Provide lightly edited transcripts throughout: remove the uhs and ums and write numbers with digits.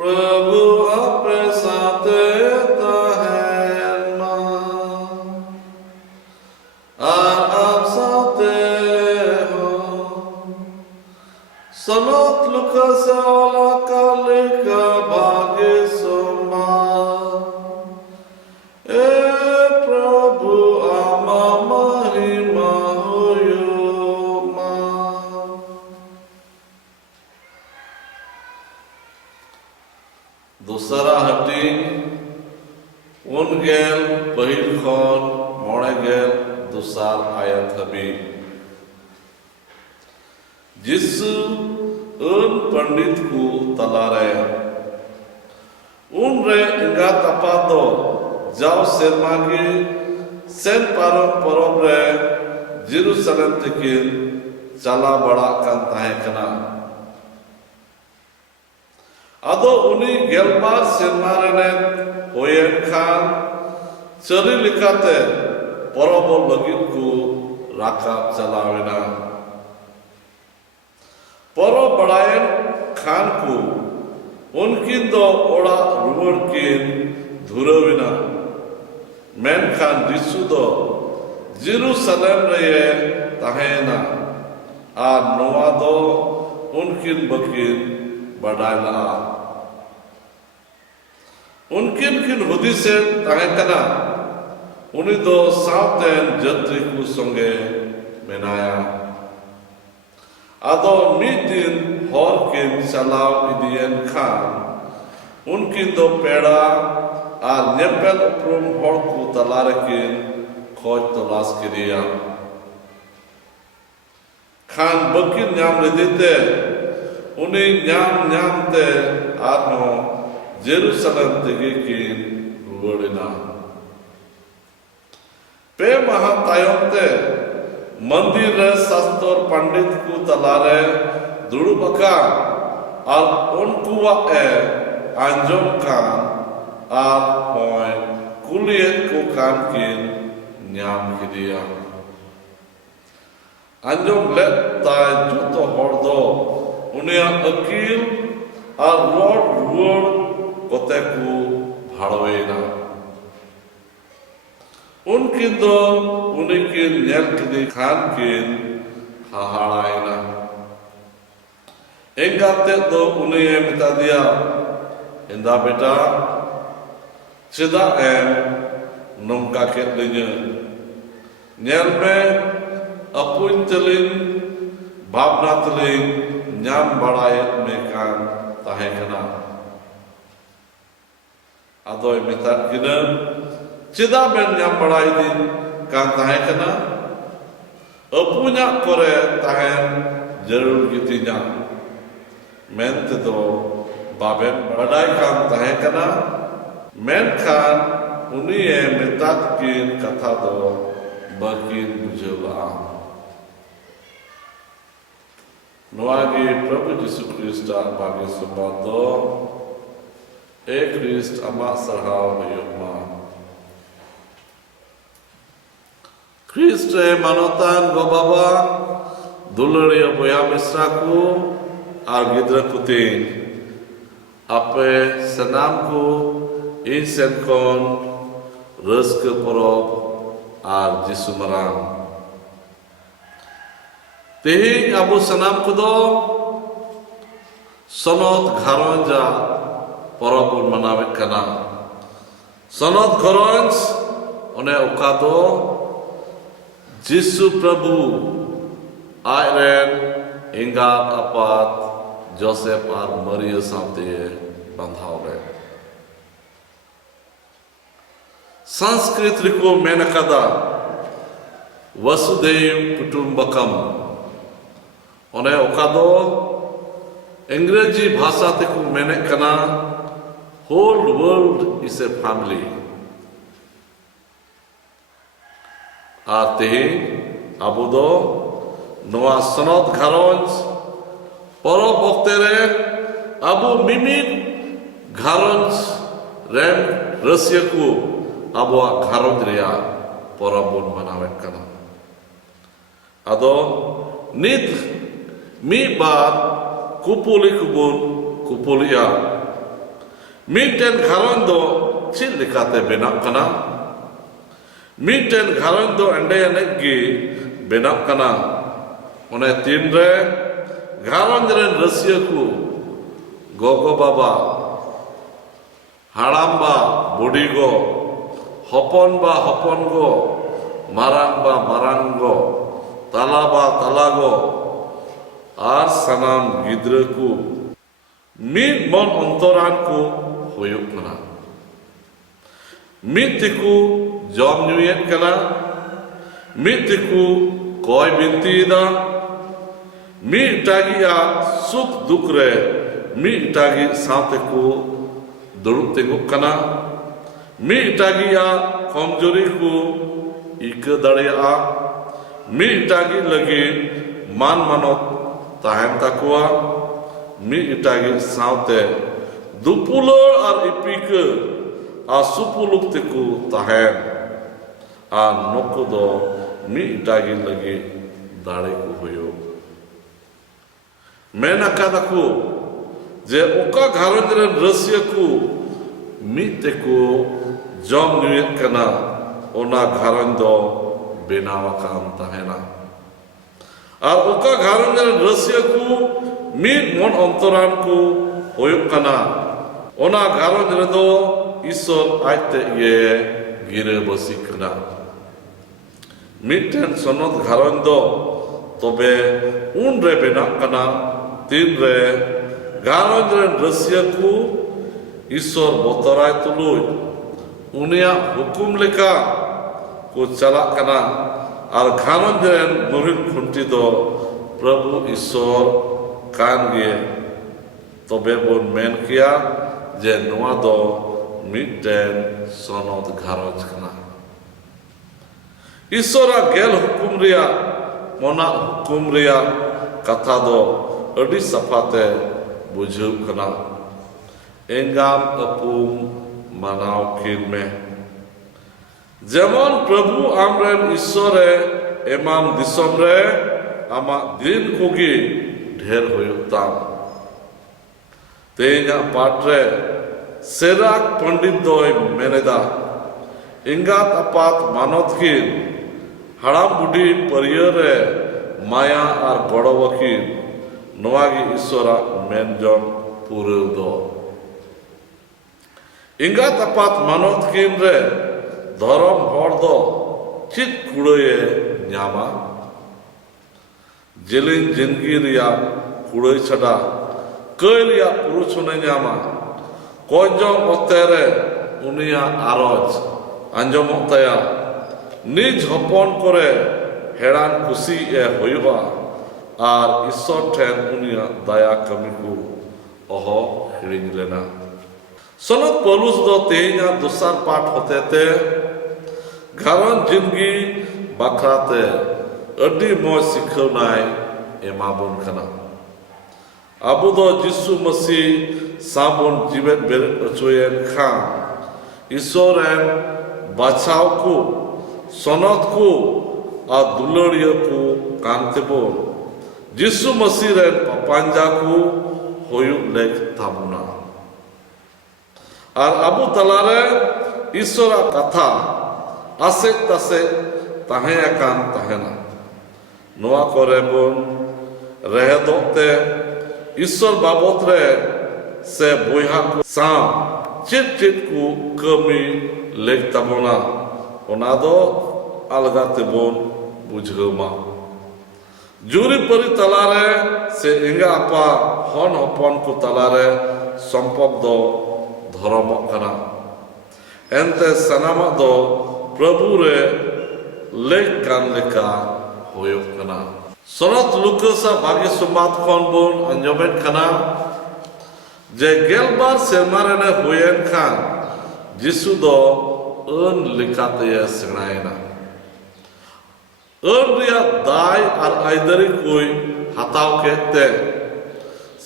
प्रभु आपके साथ तहना आप साथ हो सनत लुकास वाला काल का भाग्य सोमा ए प्रभु आमा महिमा होयो मा दूसरा हटिंग उनगेल पहिल खन मोड़ेगेल दूसर आयत हबी जिसु उन पंडित को तलारे उन रे इंगा तपा दो जाओ सेरमागी सेन पारम परब रे जेरूसलम तकिन चला बड़ा कान ताहे कना आदो उनी गेलबार सेरमा रेने होयेन खान चरी लिखाते परब लगिन को राकाब चलावेना परब बड़ायन खान को उनकिन दो ओड़ा रुवर किन धुरविना मेन खान जिसु दो जेरूसलम रे ताहेना आ नोआ दो उनकिन बकिन बढ़ाला उनकिन किन हुदिसे ताहेकना उनी दो सावतेन जत्री को संगे मेनाया आदो मीदिन हर किन चलाव इदियन खान उनकिन दो पेड़ा आ नेपेल उपरुम हर को तलारे किन खोज तलाश करिया खान बकिन नाम लेते उन्हें न्याम ते आनो जेरूसलम तेगे किन रुवड़िना पे महा तायम ते मंदिर रे शास्त्र पंडित को तलारे दुड़ुबका और उनको ए आंजम कान और होय कुलियत को कान किन न्याम किदिया आंजम ले ताय जुतो हरदो उनिया अकील और रोड रुवड़ कोते को भाड़वेना उनकिन दो उनके नेल किदी खान किन हाहाड़ायना एंगाते दो उन्हें मिता दिया इंदा बेटा चिदा एम नौका के लिंगे नेल में अपुन तलिन भावना तलिन न्याम बड़ायत में कान ताहेकना आदोय मिता किनन चिदा बेन न्याम बड़ाई दिन कान ताहेकना अपुना करे ताहेन जरूर गितिना मेंते दो बाबेन बड़ाई कान ताहेकना मेन खान उनी ए मिता किन कथा दो बकिन बुझला नवागी प्रभु यीशु ख्रिस्ट बागी सुबादो ए ख्रिस्ट अमा सरहाव हयुमा ख्रिस्ट रे मानोतान गो बाबा दुलड़िया बोया मिश्रा को आर गिद्र कुतिन आपे सनाम को इन सेनकोन रस्क परब आर जिसु मरान तेहिं अबो सनाम को दो सनत घारंजा परब मनावे कना सनत घरंज ओने ओका दो जिसु प्रभु आयरन इंगात अपात जोसेफ आर मरिया साथे बंधावले संस्कृत को मेनकदा वसुदेव कुटुंबकम ओने ओकादो अंग्रेजी भाषा ते को मेने कना whole world is a family आते अबो दो नवा सनत घारंज परब वक्ते रे अबो मिमिट घारंज रेन रसिया को अबो घारंज रेया परब बन मनावे कना अदो नित मी बार कुपुली कुबुन कुपुलिया ᱢᱤᱫᱴᱮᱱ ᱜᱷᱟᱨᱚᱸᱡᱽ ᱫᱚ ᱪᱮᱫ ᱞᱮᱠᱟᱛᱮ ᱵᱮᱱᱟᱜ ᱠᱟᱱᱟ? ᱢᱤᱫᱴᱮᱱ ᱜᱷᱟᱨᱚᱸᱡᱽ ᱫᱚ ᱮᱸᱰᱮ ᱮᱱᱮᱡ ᱜᱮ ᱵᱮᱱᱟᱜ ᱠᱟᱱᱟ ᱚᱱᱮ ᱛᱤᱱᱨᱮ ᱜᱷᱟᱨᱚᱸᱡᱽ ᱨᱮᱱ ᱨᱟᱹᱥᱤᱭᱟᱹ ᱠᱚ ᱜᱚᱜᱚ ᱵᱟᱵᱟ, ᱦᱟᱲᱟᱢ ᱵᱟ ᱵᱩᱰᱷᱤ ᱜᱚ, হপন বা হপন গো, মারাং বা মারাং গো, তালা বা তালা গো আর সানাম গিদ্রা কো mid mon ontoran ko huyuk kana. Mid tiku jom nyuyet kana, mid tiku koi binti da, mid tagi ya suk dukre, mid tagi saate ko durup tenguk kana, mid tagi ya komjori ko ika dareya, mid tagi lagi man manot tahen takwa, ᱢᱤᱫᱴᱟᱜ ᱥᱟᱶᱛᱮ ᱫᱩᱯᱩᱞᱟᱹᱲ ᱟᱨ ᱤᱯᱤᱠᱟᱹ ᱟᱨ ᱥᱩᱯᱩᱞᱩᱠ ᱛᱮᱠᱚ ᱛᱟᱦᱮᱱ ᱟᱨ ᱱᱩᱠᱩ ᱫᱚ ᱢᱤᱫᱴᱟᱜ ᱞᱟᱹᱜᱤᱫ ᱫᱟᱲᱮ ᱠᱚ ᱦᱩᱭᱩᱜ᱾ ᱢᱮᱱ ᱟᱠᱟᱫᱟᱠᱚ ᱡᱮ ᱚᱠᱟ ᱜᱷᱟᱨᱚᱸᱡᱽ ᱨᱮᱱ ᱨᱟᱹᱥᱤᱭᱟᱹ ᱠᱚ ᱢᱤᱫ ᱛᱮᱠᱚ ᱡᱚᱢ ᱧᱩᱭᱮᱫ ᱠᱟᱱᱟ ᱚᱱᱟ ᱜᱷᱟᱨᱚᱸᱡᱽ ᱫᱚ ᱵᱮᱱᱟᱣ ᱟᱠᱟᱱ ᱛᱟᱦᱮᱱᱟ᱾ ᱟᱨ ᱚᱠᱟ ᱜᱷᱟᱨᱚᱸᱡᱽ ᱨᱮᱱ ᱨᱟᱹᱥᱤᱭᱟᱹ ᱠᱚ ᱢᱤᱫ ᱢᱚᱱ ᱚᱱᱛᱚᱨᱟᱱ ᱠᱚ ᱦᱩᱭᱩᱜ ᱠᱟᱱᱟ ᱚᱱᱟ ᱜᱷᱟᱨᱚᱸᱡᱽ ᱨᱮᱫᱚ ᱤᱥᱚᱨ ᱟᱡ ᱛᱮᱜᱮ ᱜᱤᱨᱟᱹ ᱵᱟᱹᱥᱤ ᱠᱟᱱᱟ᱾ ᱢᱤᱫᱴᱮᱱ ᱥᱚᱱᱚᱛ ᱜᱷᱟᱨᱚᱸᱡᱽ ᱫᱚ ᱛᱚᱵᱮ ᱩᱱᱨᱮ ᱵᱮᱱᱟᱜ ᱠᱟᱱᱟ ᱛᱤᱱᱨᱮ ᱜᱷᱟᱨᱚᱸᱡᱽ ᱨᱮᱱ ᱨᱟᱹᱥᱤᱭᱟᱹ ᱠᱚ ᱤᱥᱚᱨ ᱵᱚᱛᱚᱨᱟᱭ ᱛᱩᱞᱩᱡ ᱩᱱᱤᱭᱟᱜ ᱦᱩᱠᱩᱢ ᱞᱮᱠᱟ ᱠᱚ ᱪᱟᱞᱟᱜ ᱠᱟᱱᱟ ᱟᱨ ᱜᱷᱟᱨᱚᱸᱡᱽ ᱨᱮᱱ ᱢᱩᱬᱩᱫ ᱠᱷᱩᱱᱴᱤ ᱫᱚ ᱯᱨᱚᱵᱷᱩ ᱤᱥᱚᱨ ᱠᱟᱱ ᱜᱮ ᱛᱚᱵᱮ ᱵᱚᱱ ᱢᱮᱱ ᱠᱮᱭᱟ ᱡᱮ ᱱᱚᱣᱟ ᱫᱚ ᱢᱤᱫᱴᱮᱱ ᱥᱚᱱᱚᱛ ᱜᱷᱟᱨᱚᱸᱡᱽ ᱠᱟᱱᱟ᱾ ᱤᱥᱚᱨᱟᱜ ᱜᱮᱞ ᱦᱩᱠᱩᱢ ᱨᱮᱭᱟᱜ ᱚᱱᱟ ᱦᱩᱠᱩᱢ ᱨᱮᱭᱟᱜ ᱠᱟᱛᱷᱟ ᱫᱚ ᱟᱹᱰᱤ ᱥᱟᱯᱷᱟᱛᱮ ᱵᱩᱡᱷᱟᱹᱣ ᱠᱟᱱᱟ᱾ ᱮᱸᱜᱟᱢ ᱟᱹᱯᱩᱢ ᱢᱟᱱᱟᱣ ᱠᱤᱱ ᱢᱮ ᱡᱮᱢᱚᱱ ᱯᱨᱚᱵᱷᱩ ᱟᱢᱨᱮᱱ ᱤᱥᱚᱨᱮ ᱮᱢᱟᱢ ᱫᱤᱥᱚᱢ ᱨᱮ ᱟᱢᱟᱜ ᱫᱤᱱ ᱠᱚᱜᱮ ᱰᱷᱮᱨ ᱦᱩᱭᱩᱜ ᱛᱟᱢ᱾ ᱛᱮᱦᱮᱧᱟᱜ ᱯᱟᱴ ᱨᱮ ᱥᱮᱨᱟᱠ ᱯᱚᱸᱰᱤᱛ ᱫᱚᱭ ᱢᱮᱱᱮᱫᱟ ᱮᱸᱜᱟᱛ ᱟᱯᱟᱛ ᱢᱟᱱᱚᱛ ᱠᱤᱱ ᱦᱟᱲᱟᱢ ᱵᱩᱰᱷᱤ ᱯᱟᱹᱨᱭᱟᱹ ᱨᱮ ᱢᱟᱭᱟ ᱟᱨ ᱜᱚᱲᱚ ᱟᱹᱠᱤᱱ ᱱᱚᱣᱟ ᱜᱮ ᱤᱥᱚᱨᱟᱜ ᱢᱮᱱ ᱡᱚᱝ ᱯᱩᱨᱟᱹᱣ ᱫᱚ᱾ ᱮᱸᱜᱟᱛ ᱟᱯᱟᱛ ᱢᱟᱱᱚᱛ ᱠᱤᱱ ᱨᱮ ᱫᱷᱚᱨᱚᱢ ᱦᱚᱲ ᱫᱚ ᱪᱮᱫ ᱠᱩᱲᱟᱹᱭᱮ ᱧᱟᱢᱟ? ᱡᱮᱞᱮᱧ ᱡᱤᱱᱫᱜᱤ ᱨᱮᱭᱟᱜ ᱠᱩᱲᱟᱹᱭ ᱪᱷᱟᱰᱟ ᱠᱟᱹᱭ ᱨᱮᱭᱟᱜ ᱯᱩᱨᱩᱪᱷᱚᱱᱮ ᱧᱟᱢᱟ᱾ ᱠᱚᱡᱚᱝ ᱚᱠᱛᱮ ᱨᱮ ᱩᱱᱤᱭᱟᱜ ᱟᱨᱚᱡ ᱟᱸᱡᱚᱢᱚᱜ ᱛᱟᱭᱟ᱾ ᱱᱤᱡ ᱦᱚᱯᱚᱱ ᱠᱚᱨᱮ ᱦᱮᱲᱟᱱ ᱠᱩᱥᱤ ᱦᱩᱭᱩᱜᱼᱟ ᱟᱨ ᱤᱥᱚᱨ ᱴᱷᱮᱱ ᱩᱱᱤᱭᱟᱜ ᱫᱟᱭᱟ ᱠᱟᱹᱢᱤ ᱠᱚ ᱚᱦᱚ ᱦᱤᱲᱤᱧ ᱞᱮᱱᱟ᱾ ᱥᱚᱱᱚᱛ ᱯᱚᱞᱩᱥ ᱫᱚ ᱛᱮᱦᱮᱧᱟᱜ ᱫᱚᱥᱟᱨ ᱯᱟᱴ ᱦᱚᱛᱮᱛᱮ ᱜᱷᱟᱨᱚᱸᱡᱽ ᱡᱤᱱᱫᱜᱤ ᱵᱟᱠᱷᱨᱟᱛᱮ ᱟᱹᱰᱤ ᱢᱚᱡᱽ ᱥᱤᱠᱷᱟᱹᱣᱱᱟᱭ ᱮᱢᱟᱵᱚᱱ ᱠᱟᱱᱟ᱾ ᱟᱵᱚ ᱫᱚ ᱡᱤᱥᱩ ᱢᱟᱹᱥᱤ ᱥᱟᱶ ᱵᱚᱱ ᱡᱤᱣᱮᱫ ᱵᱮᱨᱮᱫ ᱦᱚᱪᱚᱭᱮᱱ ᱠᱷᱟᱱ ᱤᱥᱚᱨ ᱨᱮᱱ ᱵᱟᱪᱷᱟᱣ ᱠᱚ ᱥᱚᱱᱚᱛ ᱠᱚ ᱟᱨ ᱫᱩᱞᱟᱹᱲᱤᱭᱟᱹ ᱠᱚ ᱠᱟᱱ ᱛᱮᱵᱚᱱ ᱡᱤᱥᱩ ᱢᱟᱹᱥᱤ ᱨᱮᱱ ᱯᱟᱯᱟᱧᱡᱟ ᱠᱚ ᱦᱩᱭᱩᱜ ᱞᱮᱠ ᱛᱟᱵᱚᱱᱟ᱾ ᱟᱨ ᱟᱵᱚ ᱛᱟᱞᱟᱨᱮ ᱤᱥᱚᱨᱟᱜ ᱠᱟᱛᱷᱟ ᱟᱥᱮᱡ ᱛᱟᱥᱮᱡ ᱛᱟᱦᱮᱸ ᱟᱠᱟᱱ ᱛᱟᱦᱮᱱᱟ᱾ ᱱᱚᱣᱟ ᱠᱚᱨᱮ ᱵᱚᱱ ᱨᱮᱦᱮᱫᱚᱜ ᱛᱮ ᱤᱥᱚᱨ ᱵᱟᱵᱚᱫ ᱨᱮ ᱥᱮ ᱵᱚᱭᱦᱟ ᱠᱚ ᱥᱟᱶ ᱪᱮᱫ ᱪᱮᱫ ᱠᱚ ᱠᱟᱹᱢᱤ ᱞᱮᱠ ᱛᱟᱵᱚᱱᱟ ᱚᱱᱟ ᱫᱚ ᱟᱞᱜᱟ ᱛᱮᱵᱚᱱ ᱵᱩᱡᱷᱟᱹᱣ ᱢᱟ᱾ ᱡᱩᱨᱤᱯᱟᱹᱨᱤ ᱛᱟᱞᱟᱨᱮ ᱥᱮ ᱮᱸᱜᱟ ᱟᱯᱟ ᱦᱚᱱ ᱦᱚᱯᱚᱱ ᱠᱚ ᱛᱟᱞᱟᱨᱮ ᱥᱚᱢᱯᱚᱫ ᱫᱚ ᱫᱷᱚᱨᱚᱢᱚᱜ ᱠᱟᱱᱟ᱾ ᱮᱱᱛᱮ ᱥᱟᱱᱟᱢᱟᱜ ᱫᱚ ᱯᱨᱚᱵᱷᱩ ᱨᱮ ᱞᱮᱠ ᱠᱟᱱ ᱞᱮᱠᱟ ᱦᱩᱭᱩᱜ ᱠᱟᱱᱟ᱾ ᱥᱚᱱᱚᱛ ᱞᱩᱠᱟᱥᱟᱜ ᱵᱷᱟᱜᱮ ᱥᱚᱢᱵᱟᱫ ᱠᱷᱚᱱ ᱵᱚᱱ ᱟᱸᱡᱚᱢᱮᱫ ᱠᱟᱱᱟ ᱡᱮ 12 ᱥᱮᱨᱢᱟ ᱨᱮᱱᱮ ᱦᱩᱭᱮᱱ ᱠᱷᱟᱱ ᱡᱤᱥᱩ ᱫᱚ ᱟᱹᱱ ᱞᱮᱠᱟᱛᱮ ᱥᱮᱬᱟᱭᱮᱱᱟ᱾ ᱟᱹᱱ ᱨᱮᱭᱟᱜ ᱫᱟᱭ ᱟᱨ ᱟᱹᱭᱫᱟᱹᱨᱤ ᱠᱚᱭ ᱦᱟᱛᱟᱣ ᱠᱮᱫ ᱛᱮ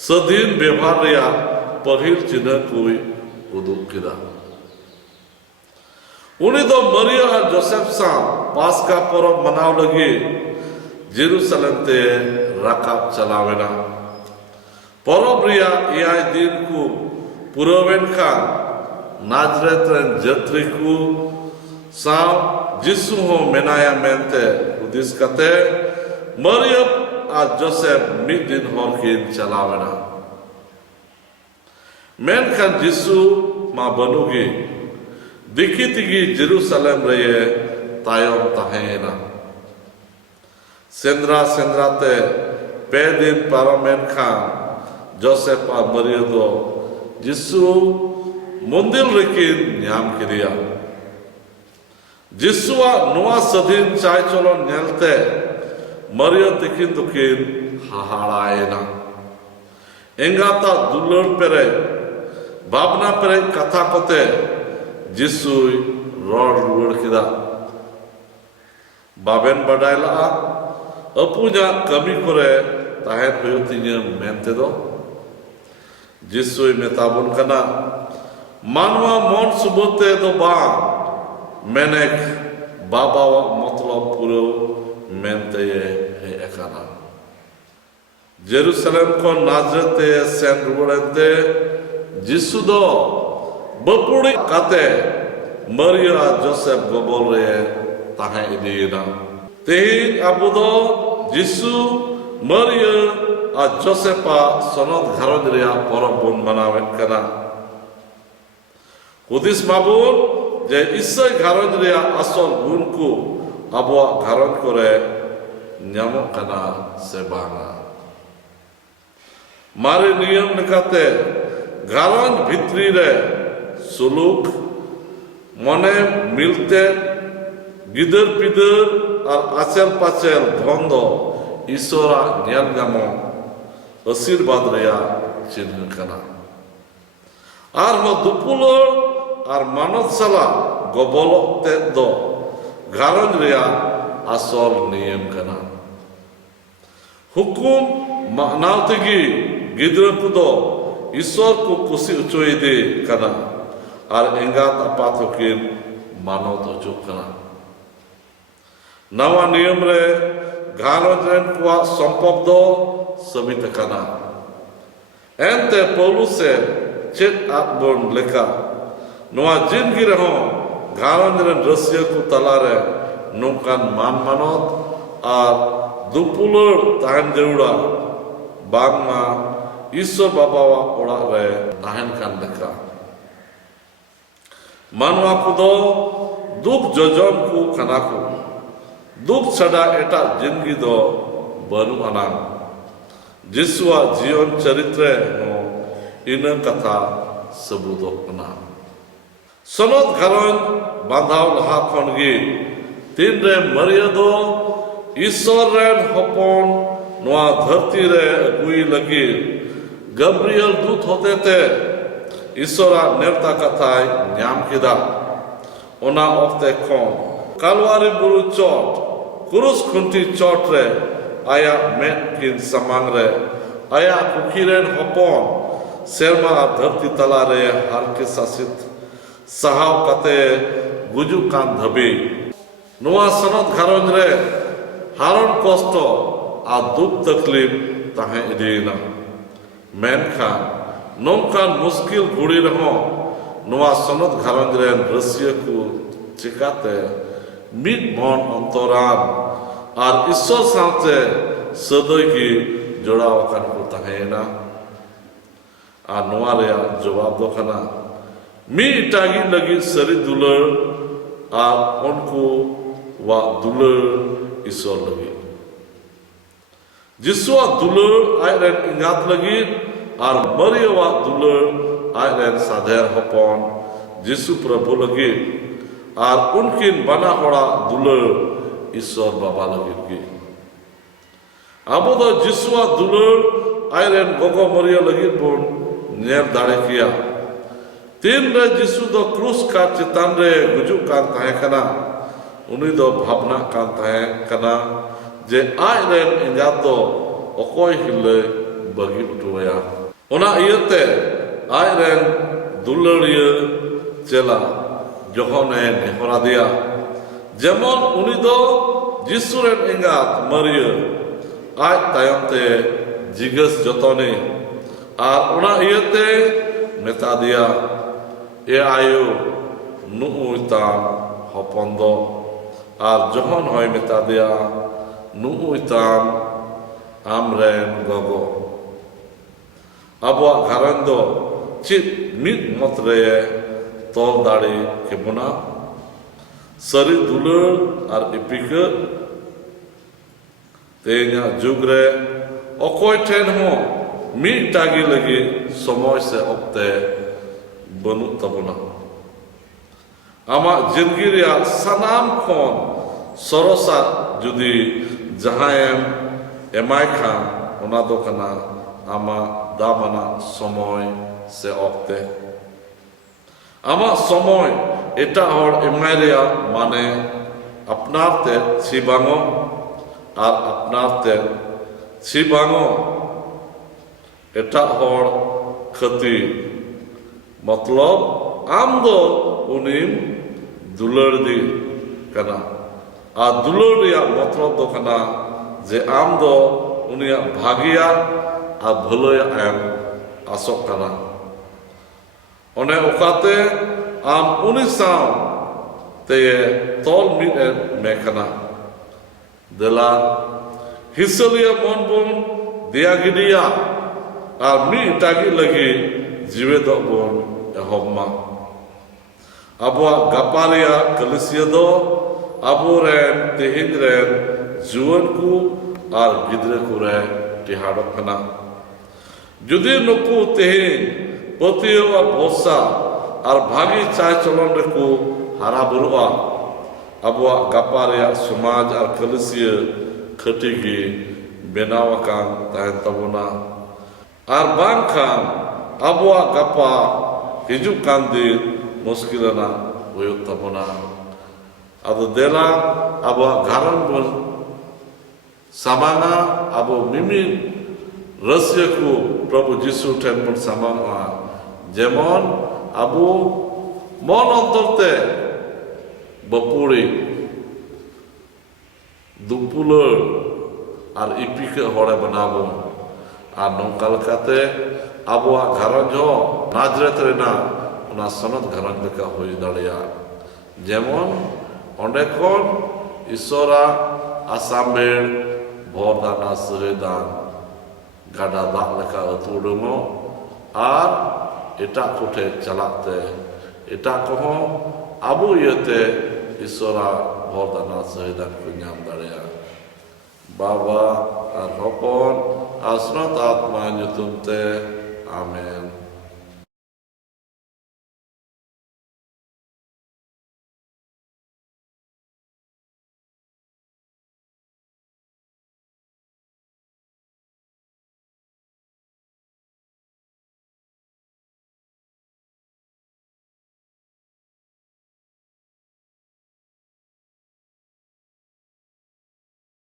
ᱥᱟᱹᱫᱷᱤᱱ ᱵᱮᱵᱷᱟᱨ ᱨᱮᱭᱟᱜ ᱯᱟᱹᱦᱤᱞ ᱪᱤᱱᱦᱟᱹ ᱠᱚᱭ ᱩᱫᱩᱜ ᱠᱮᱫᱟ᱾ ᱩᱱᱤ ᱫᱚ ᱢᱟᱨᱤᱭᱟ ᱟᱨ ᱡᱳᱥᱮᱯ ᱥᱟᱶ ᱯᱟᱥᱠᱟ ᱯᱚᱨᱚᱵᱽ ᱢᱟᱱᱟᱣ ᱞᱟᱹᱜᱤᱫ ᱡᱮᱨᱩᱥᱟᱞᱮᱢ te rakap chalawena. Porob reya 7 din ku purawen khan Nazareth रेन जत्री को साव जिसु हो मेनाया मेनते उदिस कते मरियम आ जोसेफ मिद दिन हर किन चलावेना मेनखान जिसु मा बनुगी दिखी तिगी जेरूसलेम रे तायम ताहेना सेंद्रा सेंद्राते पे दिन पारमेन खान जोसेफ आ मरियम दो जिसु मंदिर रेकिन न्याम किरिया जिसुआ नुआ सदीन चाय चलो नेलते मरियम तिकिन दुकिन हाहाड़ाएना एंगाता दुलर पेरे भावना पेरे कथा कोते जिसु रोड रुड़ किदा बाबेन बडायला अपुजा कमी करे ताहेन हुयुतिnya मेनते दो जिसु मेताबुन कना मानवा मन सुबते दो बा मेनेक बाबा मतलब पुरो मेनते हे एकाना जेरूसलेम को नाजरते सेन रुड़ते जिसु दो बपुड़ी काते मरिया जोसेफ गोबल रे ताहे इदीना तेहिन अबु दो जिसु मरिया आ जोसेफा सनद घरज रे परब बन मनावेन कना हुदिस माबुन जे इसय घरज रे असल गुण को अबो घरज करे न्यामो कना से बांगा मारे नियम निकाते घरज भित्री रे सुलूक मने मिलते गिदर पिदर और आचल पाचल धंदो ईश्वरा न्याल नामो आशीर्वाद रेया चिन्ह कना आर हो दुपुलर और मानव सला गोबलोक ते दो घरज रेया असल नियम कना हुकुम मानाव तेगी गिदर को दो ईश्वर को कुसी उचोई दे कना और एंगात अपात होकिन मानव तो जो कना नवा नियम रे घरज रेन को संपद दो समित कना एंते पौलुस से चेत आबन लेका नवा जिंदगी रहो घरज रेन रसिया को तलारे नोकान मान मानत और दुपुलर ताहन जरूरा बांगमा ईश्वर बाबावा ओड़ा रे ताहन कान लेका मानवा को दो दुख जजन को खाना को दुख छड़ा एटा जिंदगी दो बनु अना जिसुआ जीवन चरित्र हो इन कथा सबूदो अना सनद घरन बांधाव लहा खनगी तीन रे मरिया दो ईश्वर रेन हपन नवा धरती रे अगुई लगी गब्रियल दूत होते थे ईश्वरा नेवता कथाय न्याम किदा ओना ऑक्ते खन कालवारी बुरु चोट कुरुस खुंटी चोट रे आया मेट किन समांग रे आया कुकिरेन हपन सेरमा धरती तला रे हर के शासित सहाव कते गुजु कान धबी नुआ सनद घरज रे हारण कष्ट आ दुख तकलीफ ताहे इदीना मेनखान नौकान मुश्किल घुड़ी रहो नुआ सनद घरज रेन रसिया को चिकाते मिट मन अंतरान और ईश्वर साथे सदै की जोड़ाव कान को ताहेना आ नुआ रे जवाब दो खाना मी इटागी लगी सरी दुलर आ उनको वा दुलर ईश्वर लगी जिसवा दुलर आय रेन इंगात लगी और मरियवा दुलर आय रेन साधेर हपन जिसु प्रभु लगी और उनकिन बना होड़ा दुलर ईश्वर बाबा लगी अब तो जिसवा दुलर आय रेन गोगो मरिया लगी बोन नेर दाड़े किया तीन रे जिसु दो क्रूस का चितान रे गुजु कान ताहे कना उनी दो भावना कान ताहे कना जे आय रेन इंगात दो अकोय हिले बगी उठुया ओना इयते आय रेन दुलड़िया चेला जोहने नेहरा दिया जेमन उनी दो जिसु रेन इंगात मरिया आय तायमते जिगस जतने और ओना इयते मेता दिया e ayo nu'uy tam hopon do ar johon hoy meta dia nu'uy tam amren gogo abuak gharan do chit mid motre tol dare kebona sari dulur ar ipika tenya jugre okoy ten ho mid tagi lagi somoy se opte banu tabona ama jindgi ria sanam khon sorosa judi jahayem emai khan ona do kana ama damana somoy se opte ama somoy eta hor emai ria mane apnar te sibango ar apnar te sibango eta hor khati मतलब आम दो उनिम दुलर दी कना आ दुलर या मतलब दो कना जे आम दो उनिया भागिया आ भलोया एम आसोक कना ओने ओकाते आम उनि साव ते तोल मिट में कना देला हिसलिया मन बुम दिया गिडिया आ मी टागी लगी जीवे दो bone ehomma abua gaparia kalisia do aburen tehinren juan ku ar gidre kure tihadok kana judi nuku tehin potiyo ar bhosa ar bhagi chai cholon reku hara burua abua gaparia samaj ar kalisia khatigi benawakan tahen tabuna ar bangkhan abua gapa hijuk kan din muskilana huyuk tabuna adu dela abo garan bol samana abo mimi rasyaku prabhu jisu temple samana jemon abu mon ontorte bapuri dupulur ar ipike hore banabo ar nongkal kate abuak gharan jo Nazareth rena ona sanad gharan leka hoy dareya jemon onde khon isora asambel bordana suredan gada dak leka atudumo ar eta kothe chalakte eta koho abu yete isora bordana suredan ko nyam dareya baba ar hopon asnat atma nyutumte amen